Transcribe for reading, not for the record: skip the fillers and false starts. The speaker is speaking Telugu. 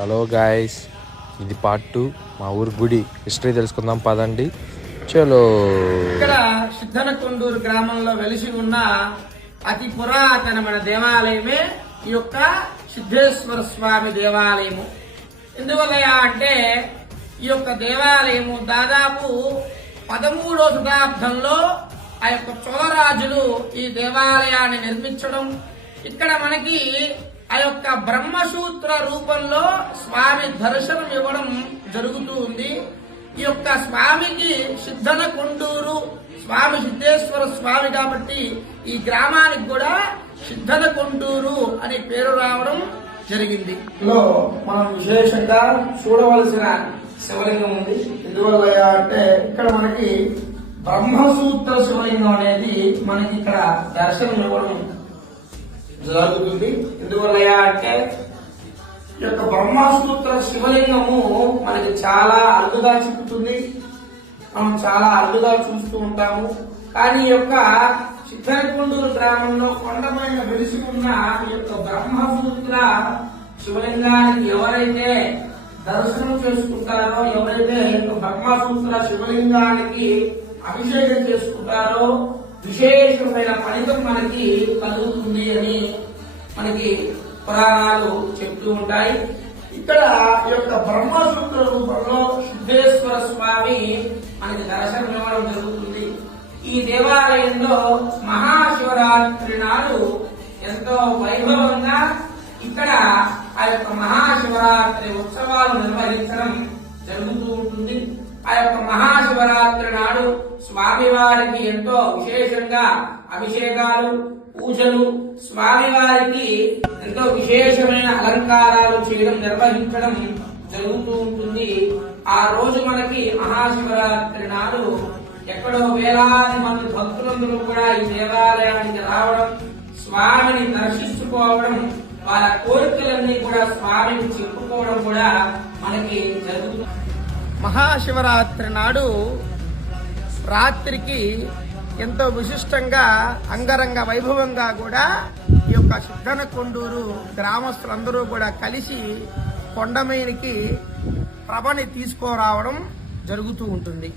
హలో గాయస్, ఇది పార్ట్ 2. మా ఊరు గుడి హిస్టరీ తెలుసుకుందాం పదండి. చలో. ఇక్కడ సిద్ధనకొండూరు గ్రామంలో వెలిసి ఉన్న అతి పురాతనమైన దేవాలయమే ఈ యొక్క సిద్ధేశ్వర స్వామి దేవాలయము. ఎందువల్ల అంటే ఈ యొక్క దేవాలయము దాదాపు 13వ శతాబ్దంలో ఆ యొక్క చోళరాజులు ఈ దేవాలయాన్ని నిర్మించడం, ఇక్కడ మనకి ఆ యొక్క బ్రహ్మసూత్ర రూపంలో స్వామి దర్శనం ఇవ్వడం జరుగుతూ ఉంది. ఈ యొక్క స్వామికి సిద్ధనకొండూరు స్వామి సిద్ధేశ్వర స్వామి కాబట్టి ఈ గ్రామానికి కూడా సిద్ధనకొండూరు అనే పేరు రావడం జరిగింది. మనం విశేషంగా చూడవలసిన శివలింగం ఉంది. ఎందువల్ల అంటే ఇక్కడ మనకి బ్రహ్మసూత్ర శివలింగం అనేది మనకి ఇక్కడ దర్శనం ఇవ్వడం జరుగుతుంది. ఎందువల్ల అంటే ఈ యొక్క బ్రహ్మసూత్ర శివలింగము మనకి చాలా అరుదుగా చిక్కుతుంది, మనం చాలా అరుదుగా చూస్తూ ఉంటాము. కానీ ఈ యొక్క సిద్ధనకొండూరు గ్రామంలో కొండపైన వెలిసి ఉన్న ఈ యొక్క బ్రహ్మసూత్ర శివలింగానికి ఎవరైతే దర్శనం చేసుకుంటారో, ఎవరైతే బ్రహ్మసూత్ర శివలింగానికి అభిషేకం చేసుకుంటారో విశేషమైన ఫలితం మనకి కలుగుతుంది అని మనకి పురాణాలు చెప్తూ ఉంటాయి. ఇక్కడ ఈ యొక్క బ్రహ్మసూత్ర రూపంలో సిద్ధేశ్వర స్వామి మనకి దర్శనం ఇవ్వడం జరుగుతుంది. ఈ దేవాలయంలో మహాశివరాత్రి నాడు ఎంతో వైభవంగా ఇక్కడ ఆ యొక్క మహాశివరాత్రి ఉత్సవాలు నిర్వహించడం జరుగుతూ ఉంటుంది. ఆ యొక్క మహాశివరాత్రి నాడు స్వామివారికి ఎంతో విశేషంగా అభిషేకాలు, పూజలు, స్వామివారికి ఎంతో విశేషమైన అలంకారాలు చేయడం నిర్వహించడం జరుగుతూ ఉంటుంది. ఆ రోజు మనకి మహాశివరాత్రి నాడు ఎక్కడో వేలాది మంది భక్తులందరూ కూడా ఈ దేవాలయానికి రావడం, స్వామిని దర్శించుకోవడం, వాళ్ళ కోరికలన్నీ కూడా స్వామిని చెప్పుకోవడం కూడా మనకి జరుగుతుంది. మహాశివరాత్రి నాడు రాత్రికి ఎంతో విశిష్టంగా అంగరంగ వైభవంగా కూడా ఈ యొక్క సిద్ధనకొండూరు గ్రామస్తులందరూ కూడా కలిసి కొండమీనికి ప్రభని తీసుకురావడం జరుగుతూ ఉంటుంది.